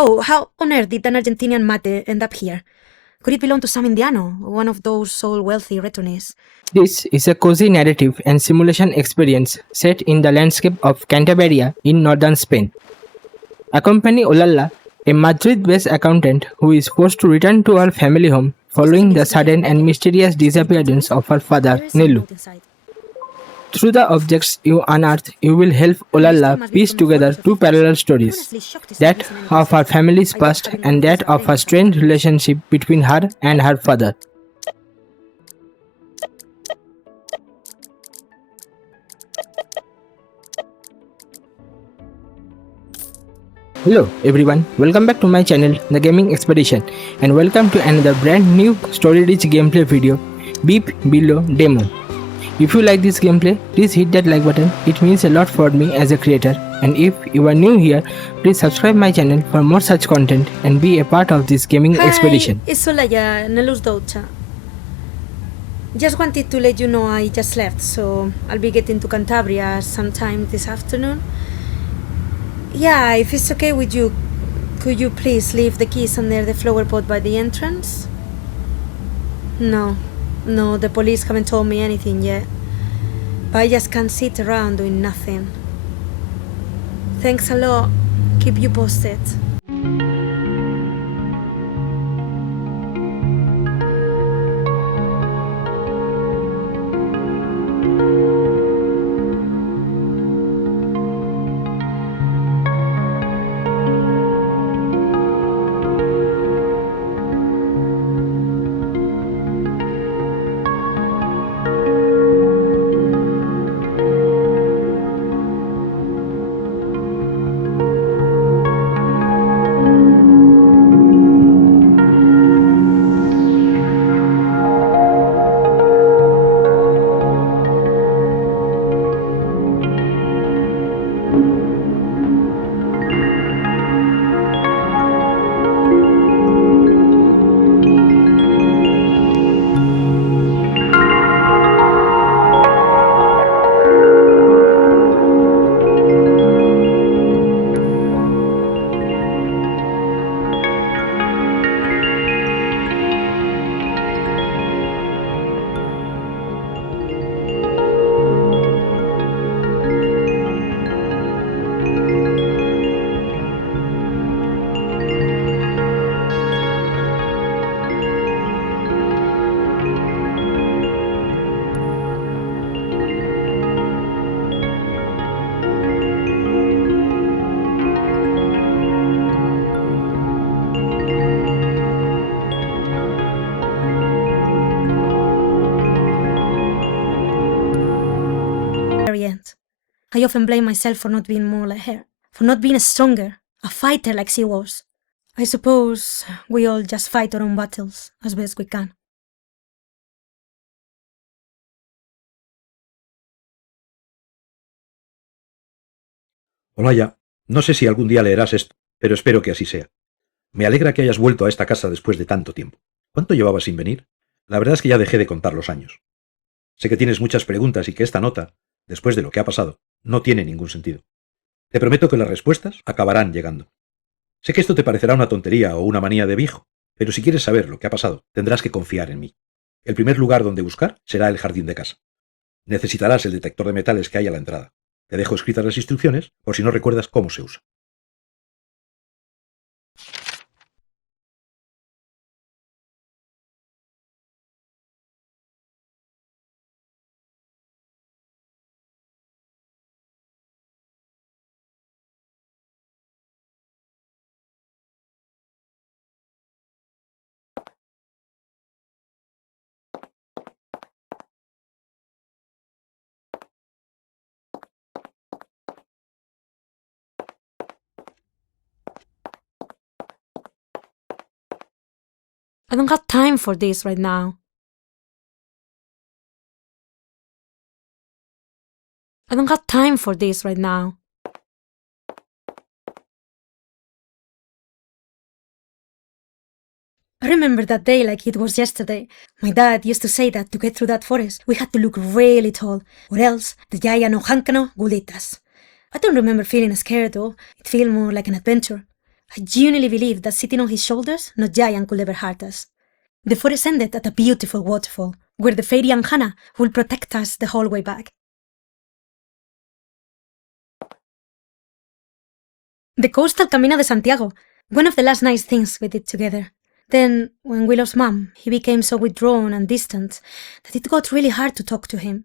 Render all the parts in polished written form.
Oh, how on earth did an Argentinian mate end up here? Could it belong to some Indiano, one of those old wealthy returnees? This is a cozy narrative and simulation experience set in the landscape of Cantabria in northern Spain. Accompany Olalla, a Madrid-based accountant who is forced to return to her family home following the sudden and mysterious disappearance of her father, There is a Nelu. note inside. Through the objects you unearth, you will help Olalla piece together two parallel stories, that of her family's past and that of her strange relationship between her and her father. Hello everyone, welcome back to my channel The Gaming Expedition and welcome to another brand new story-rich gameplay video, Beep Below Demo. If you like this gameplay, please hit that like button, it means a lot for me as a creator, and if you are new here, please subscribe my channel for more such content and be a part of this gaming expedition. Hi, it's Olalla, Nelu's daughter. Just wanted to let you know I just left, so I'll be getting to Cantabria sometime this afternoon. Yeah, if it's okay with you, could you please leave the keys under the flower pot by the entrance? No, the police haven't told me anything yet. But I just can't sit around doing nothing. Thanks a lot. Keep you posted. I often blame myself for not being more like her, for not being stronger, a fighter like she was. I suppose we all just fight our own battles as best we can. Olalla, no sé si algún día leerás esto, pero espero que así sea. Me alegra que hayas vuelto a esta casa después de tanto tiempo. ¿Cuánto llevabas sin venir? La verdad es que ya dejé de contar los años. Sé que tienes muchas preguntas y que esta nota, después de lo que ha pasado, no tiene ningún sentido. Te prometo que las respuestas acabarán llegando. Sé que esto te parecerá una tontería o una manía de viejo, pero si quieres saber lo que ha pasado, tendrás que confiar en mí. El primer lugar donde buscar será el jardín de casa. Necesitarás el detector de metales que hay a la entrada. Te dejo escritas las instrucciones por si no recuerdas cómo se usa. I don't have time for this right now. I don't have time for this right now. I remember that day like it was yesterday. My dad used to say that to get through that forest, we had to look really tall, or else the giant Ojankano would eat us. I don't remember feeling scared though. It felt more like an adventure. I genuinely believe that sitting on his shoulders, no giant could ever hurt us. The forest ended at a beautiful waterfall, where the fairy and Hannah will protect us the whole way back. The coastal Camino de Santiago, one of the last nice things we did together. Then, when we lost Mom, he became so withdrawn and distant that it got really hard to talk to him.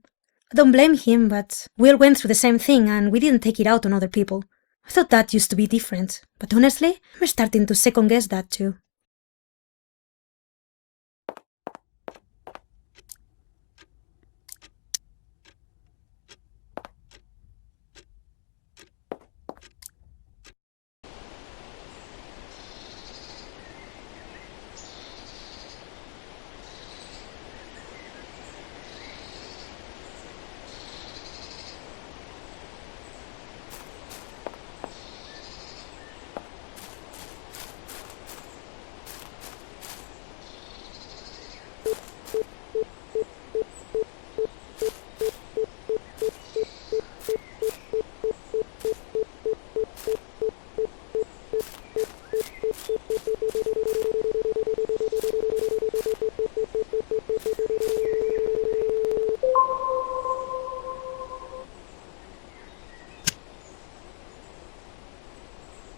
I don't blame him, but we all went through the same thing and we didn't take it out on other people. I thought that used to be different, but honestly, I'm starting to second guess that too.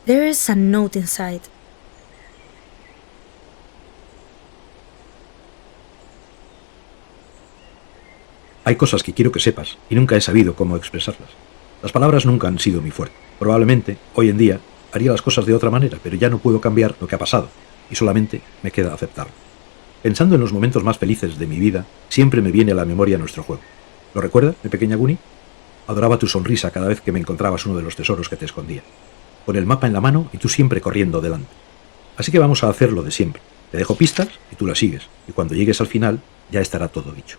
There's a note inside. Hay cosas que quiero que sepas y nunca he sabido cómo expresarlas. Las palabras nunca han sido mi fuerte. Probablemente, hoy en día, haría las cosas de otra manera, pero ya no puedo cambiar lo que ha pasado y solamente me queda aceptarlo. Pensando en los momentos más felices de mi vida, siempre me viene a la memoria nuestro juego. ¿Lo recuerdas, mi pequeña Guni? Adoraba tu sonrisa cada vez que me encontrabas uno de los tesoros que te escondía. Con el mapa en la mano y tú siempre corriendo delante. Así que vamos a hacer lo de siempre. Te dejo pistas y tú las sigues, y cuando llegues al final ya estará todo dicho.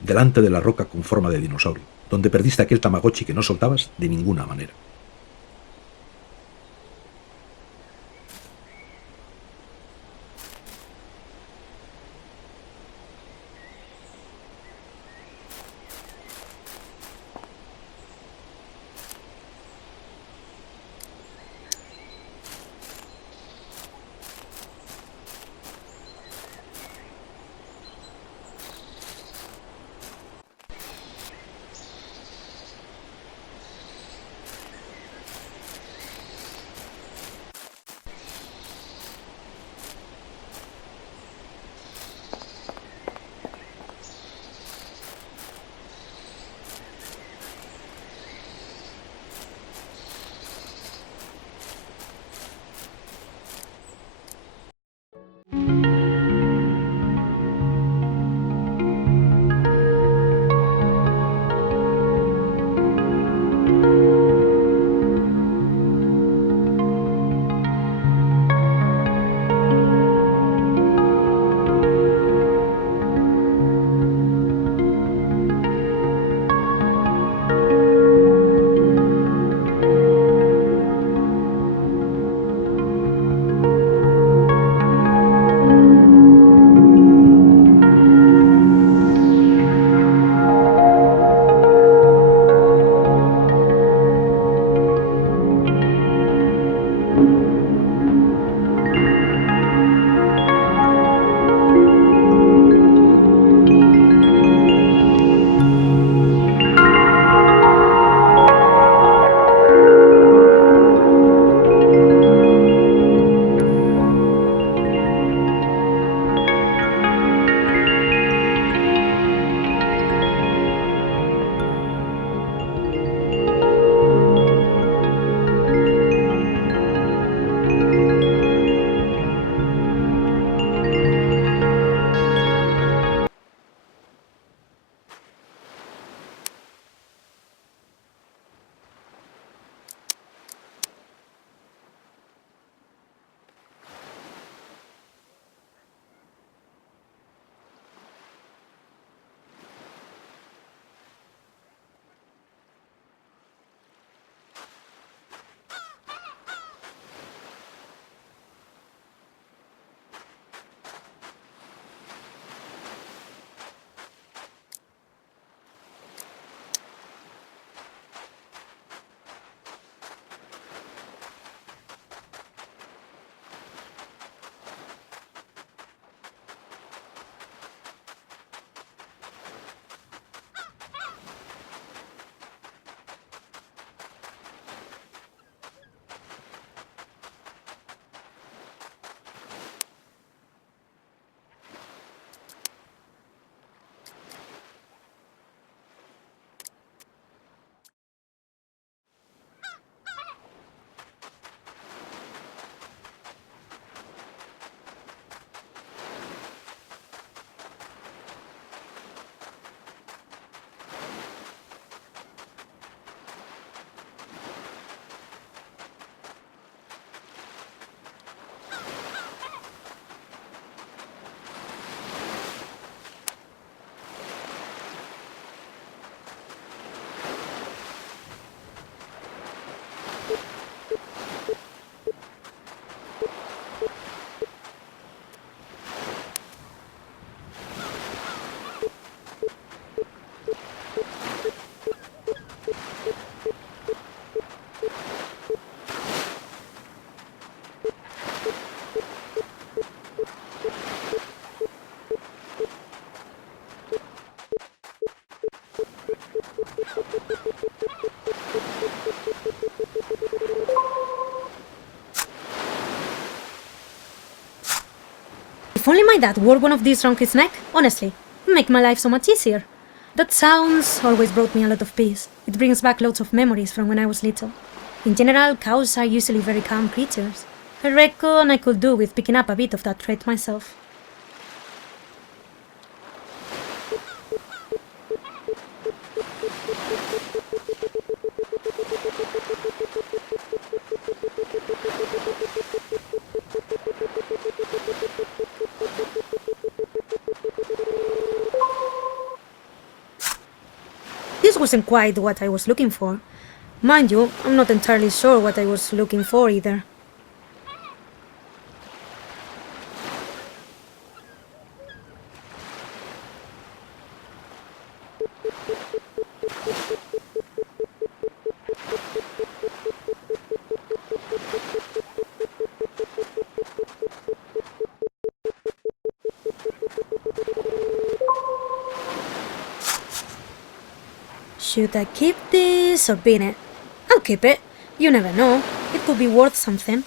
Delante de la roca con forma de dinosaurio, donde perdiste aquel Tamagotchi que no soltabas de ninguna manera. If only my dad wore one of these round his neck, honestly, it'd make my life so much easier. That sounds always brought me a lot of peace. It brings back loads of memories from when I was little. In general, cows are usually very calm creatures. I reckon I could do with picking up a bit of that trait myself. This wasn't quite what I was looking for. Mind you, I'm not entirely sure what I was looking for either. Should I keep this or bin it? I'll keep it. You never know. It could be worth something.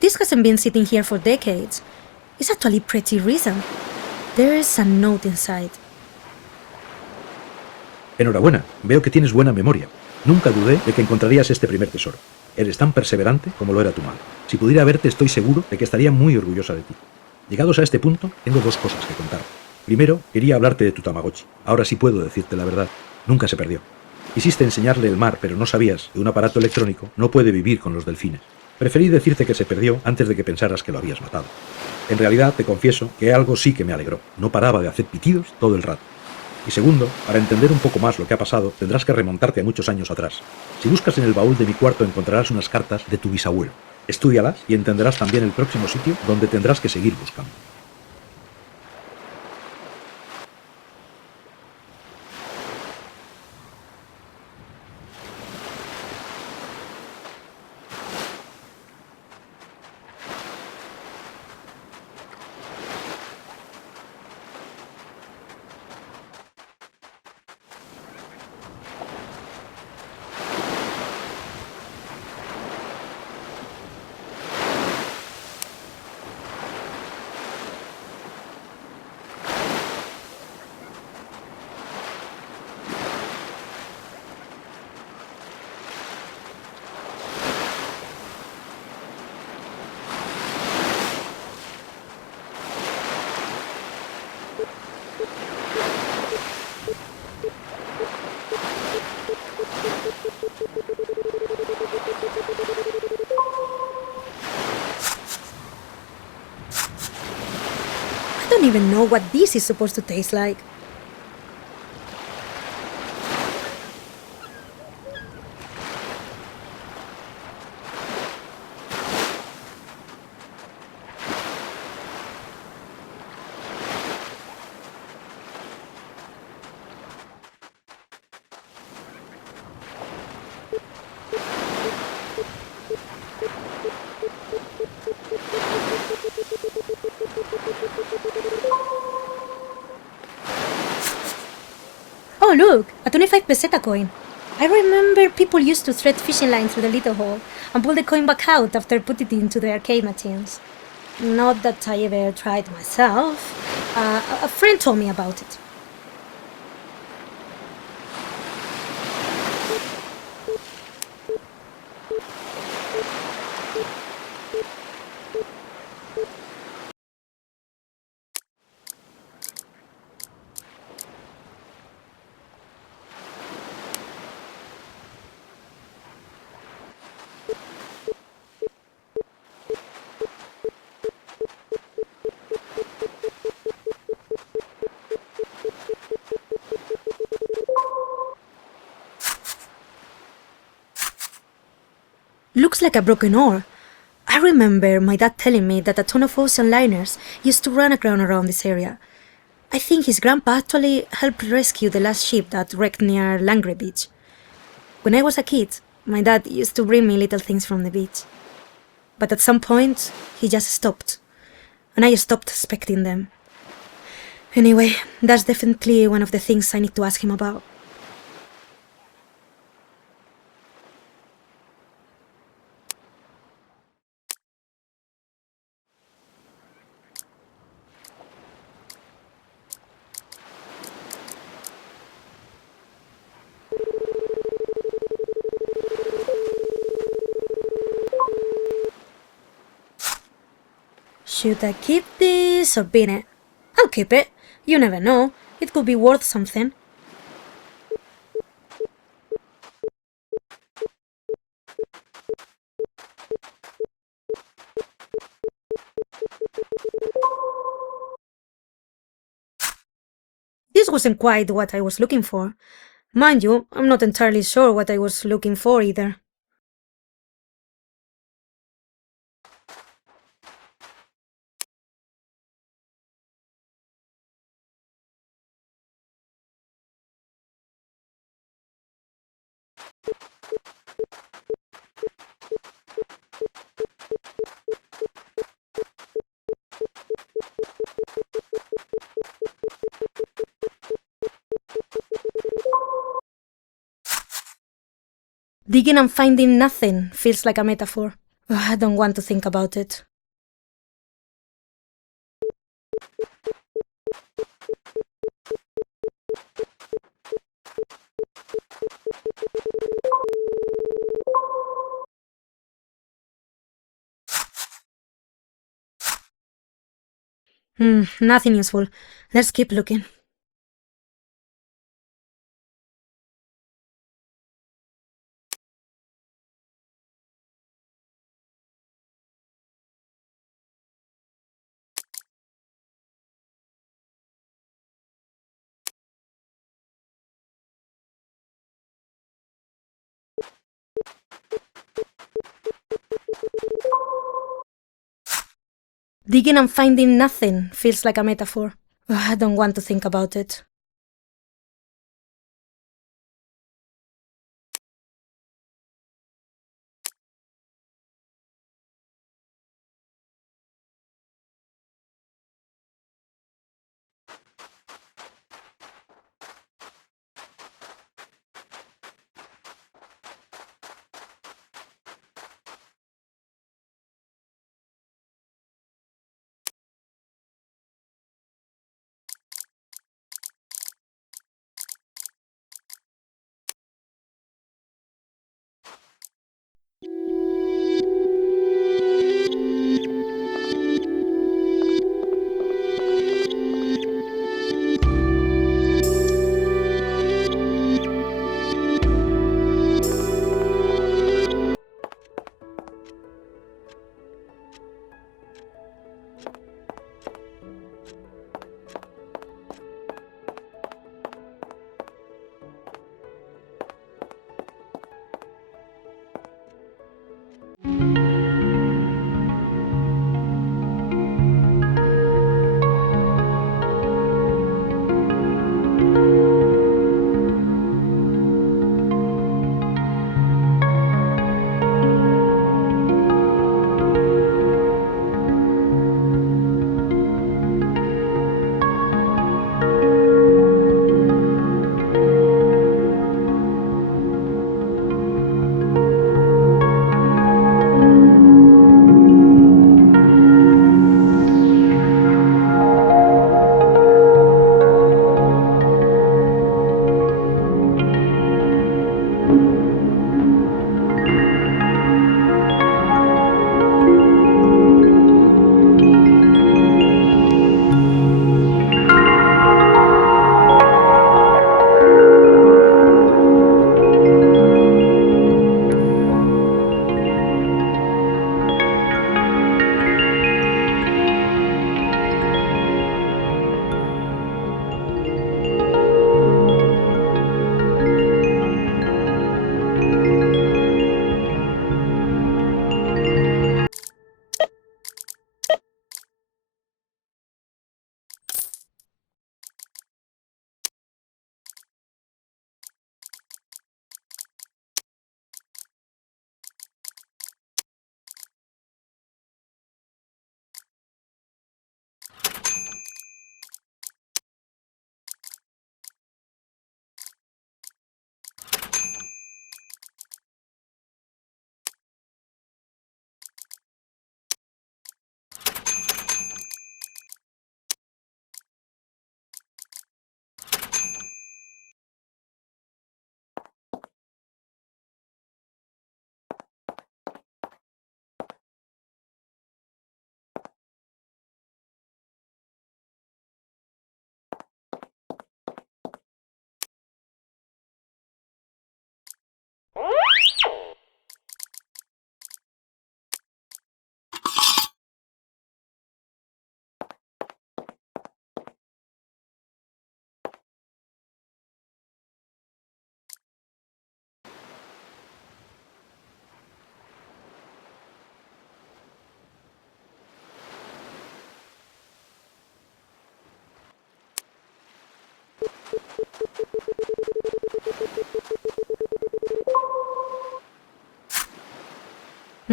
This hasn't been sitting here for decades. It's actually pretty recent. There's a note inside. Enhorabuena, veo que tienes buena memoria. Nunca dudé de que encontrarías este primer tesoro. Eres tan perseverante como lo era tu madre. Si pudiera verte, estoy seguro de que estaría muy orgullosa de ti. Llegados a este punto, tengo dos cosas que contar. Primero, quería hablarte de tu Tamagotchi. Ahora sí puedo decirte la verdad. Nunca se perdió. Quisiste enseñarle el mar, pero no sabías que un aparato electrónico no puede vivir con los delfines. Preferí decirte que se perdió antes de que pensaras que lo habías matado. En realidad, te confieso que algo sí que me alegró. No paraba de hacer pitidos todo el rato. Y segundo, para entender un poco más lo que ha pasado, tendrás que remontarte a muchos años atrás. Si buscas en el baúl de mi cuarto encontrarás unas cartas de tu bisabuelo. Estúdialas y entenderás también el próximo sitio donde tendrás que seguir buscando. I don't even know what this is supposed to taste like. Oh look, a 25 peseta coin. I remember people used to thread fishing line through the little hole and pull the coin back out after putting it into the arcade machines. Not that I ever tried myself. A friend told me about it. Looks like a broken oar. I remember my dad telling me that a ton of ocean liners used to run around this area. I think his grandpa actually helped rescue the last ship that wrecked near Langre Beach. When I was a kid, my dad used to bring me little things from the beach. But at some point, he just stopped. And I stopped expecting them. Anyway, that's definitely one of the things I need to ask him about. Should I keep this or bin it? I'll keep it. You never know. It could be worth something. This wasn't quite what I was looking for. Mind you, I'm not entirely sure what I was looking for either. Digging and finding nothing feels like a metaphor. Ugh, I don't want to think about it. Nothing useful. Let's keep looking. Digging and finding nothing feels like a metaphor. Ugh, I don't want to think about it.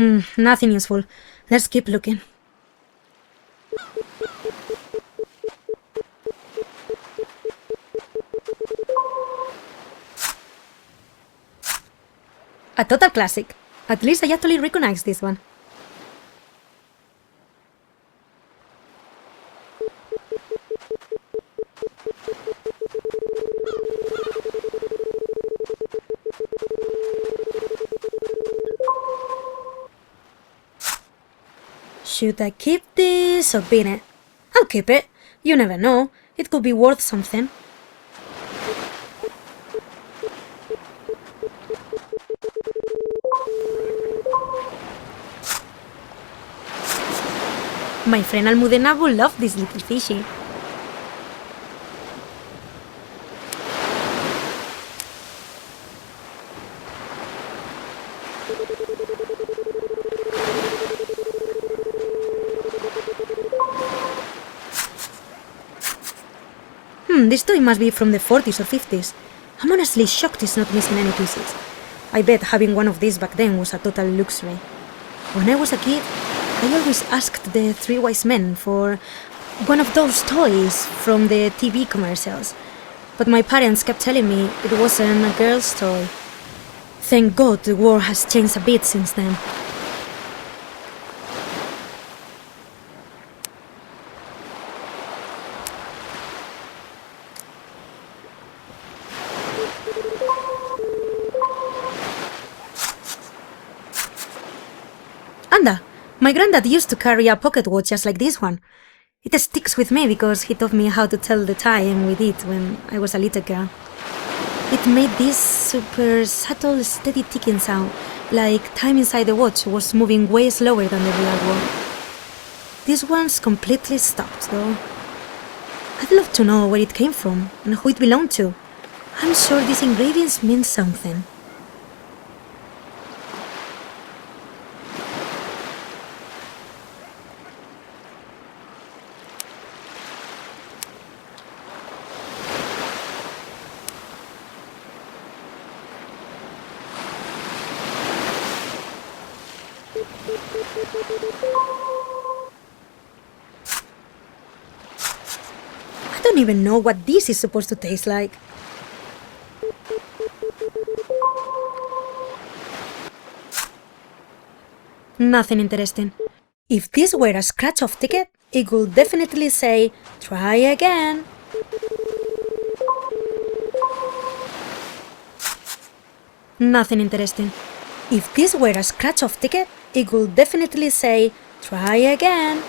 Nothing useful. Let's keep looking. A total classic. At least I actually recognize this one. Should I keep this or bin it? I'll keep it. You never know. It could be worth something. My friend Almudena will love this little fishy. This toy must be from the 40s or 50s. I'm honestly shocked it's not missing any pieces. I bet having one of these back then was a total luxury. When I was a kid, I always asked the Three Wise Men for one of those toys from the TV commercials. But my parents kept telling me it wasn't a girl's toy. Thank God the world has changed a bit since then. Anda, my granddad used to carry a pocket watch just like this one. It sticks with me because he taught me how to tell the time with it when I was a little girl. It made this super subtle, steady ticking sound, like time inside the watch was moving way slower than the real one. This one's completely stopped, though. I'd love to know where it came from and who it belonged to. I'm sure these engravings mean something. I don't even know what this is supposed to taste like. Nothing interesting. If this were a scratch-off ticket, it would definitely say, "Try again." Nothing interesting. If this were a scratch-off ticket, it would definitely say, "Try again."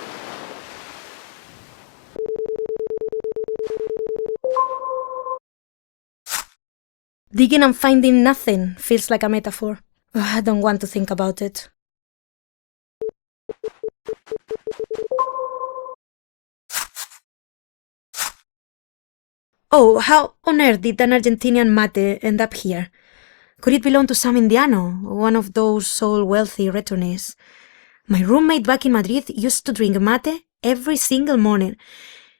Digging and finding nothing feels like a metaphor. I don't want to think about it. Oh, how on earth did an Argentinian mate end up here? Could it belong to some Indiano, one of those soul wealthy returnees? My roommate back in Madrid used to drink mate every single morning.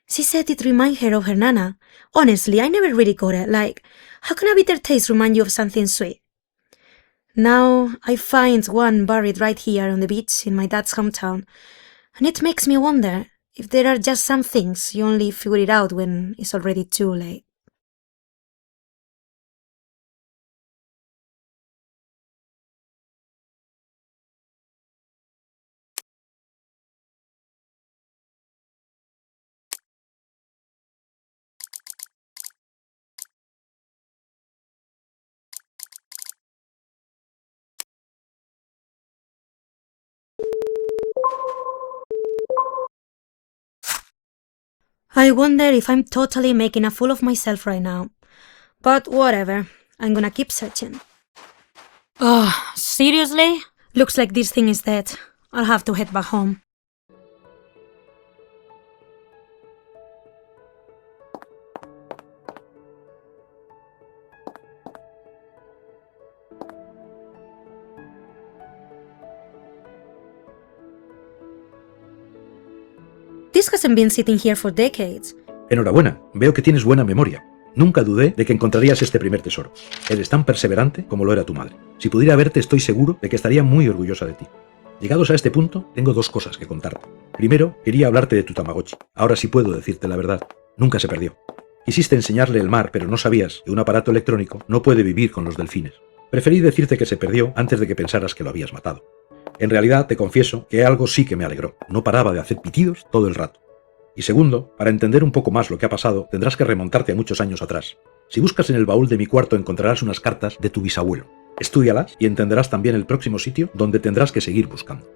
She said it reminded her of her nana. Honestly, I never really got it. Like, how can a bitter taste remind you of something sweet? Now I find one buried right here on the beach in my dad's hometown, and it makes me wonder if there are just some things you only figure it out when it's already too late. I wonder if I'm totally making a fool of myself right now. But whatever, I'm gonna keep searching. Oh, seriously? Looks like this thing is dead. I'll have to head back home. This hasn't been sitting here for decades. Enhorabuena, veo que tienes buena memoria. Nunca dudé de que encontrarías este primer tesoro. Eres tan perseverante como lo era tu madre. Si pudiera verte, estoy seguro de que estaría muy orgullosa de ti. Llegados a este punto, tengo dos cosas que contarte. Primero, quería hablarte de tu Tamagotchi. Ahora sí puedo decirte la verdad. Nunca se perdió. Quisiste enseñarle el mar, pero no sabías que un aparato electrónico no puede vivir con los delfines. Preferí decirte que se perdió antes de que pensaras que lo habías matado. En realidad, te confieso que algo sí que me alegró. No paraba de hacer pitidos todo el rato. Y segundo, para entender un poco más lo que ha pasado, tendrás que remontarte a muchos años atrás. Si buscas en el baúl de mi cuarto encontrarás unas cartas de tu bisabuelo. Estúdialas y entenderás también el próximo sitio donde tendrás que seguir buscando.